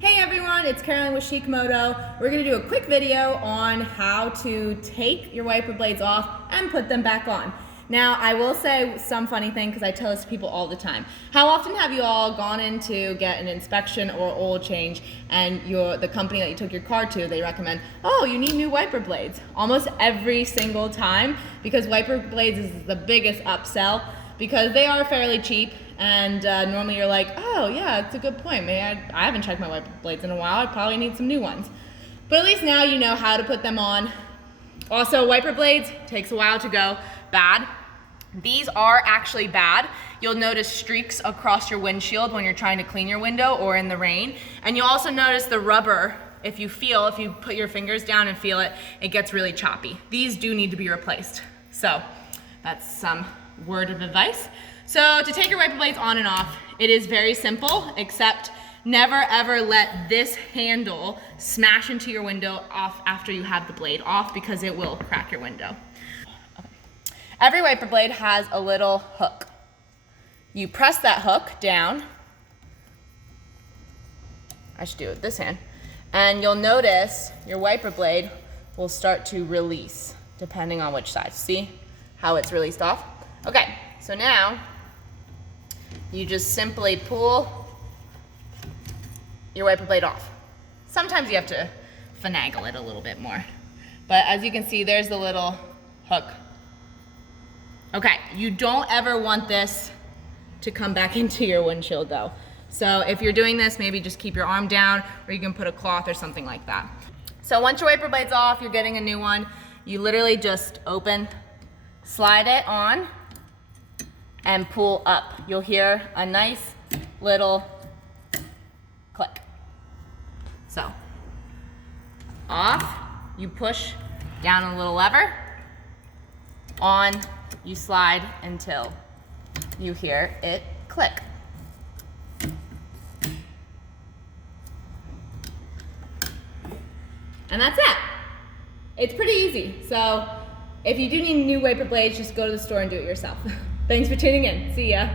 Hey everyone, it's Caroline with CHICMOTO. We're going to do a quick video on how to take your wiper blades off and put them back on. Now, I will say some funny thing because I tell this to people all the time. How often have you all gone in to get an inspection or oil change and the company that you took your car to, they recommend, oh, you need new wiper blades. Almost every single time, because wiper blades is the biggest upsell because they are fairly cheap. And normally you're like, oh yeah, it's a good point. Maybe I haven't checked my wiper blades in a while. I probably need some new ones. But at least now you know how to put them on. Also, wiper blades takes a while to go bad. These are actually bad. You'll notice streaks across your windshield when you're trying to clean your window or in the rain. And you'll also notice the rubber, if you put your fingers down and feel it, it gets really choppy. These do need to be replaced. So that's some word of advice. So to take your wiper blades on and off, it is very simple, except never ever let this handle smash into your window off after you have the blade off because it will crack your window. Okay. Every wiper blade has a little hook. You press that hook down. I should do it with this hand. And you'll notice your wiper blade will start to release depending on which side. See how it's released off? Okay, so now you just simply pull your wiper blade off. Sometimes you have to finagle it a little bit more. But as you can see, there's the little hook. Okay, you don't ever want this to come back into your windshield though. So if you're doing this, maybe just keep your arm down, or you can put a cloth or something like that. So once your wiper blade's off, you're getting a new one. You literally just open, slide it on, and pull up. You'll hear a nice little click. So, off, you push down a little lever, on, you slide until you hear it click. And that's it. It's pretty easy. So, if you do need new wiper blades, just go to the store and do it yourself. Thanks for tuning in. See ya.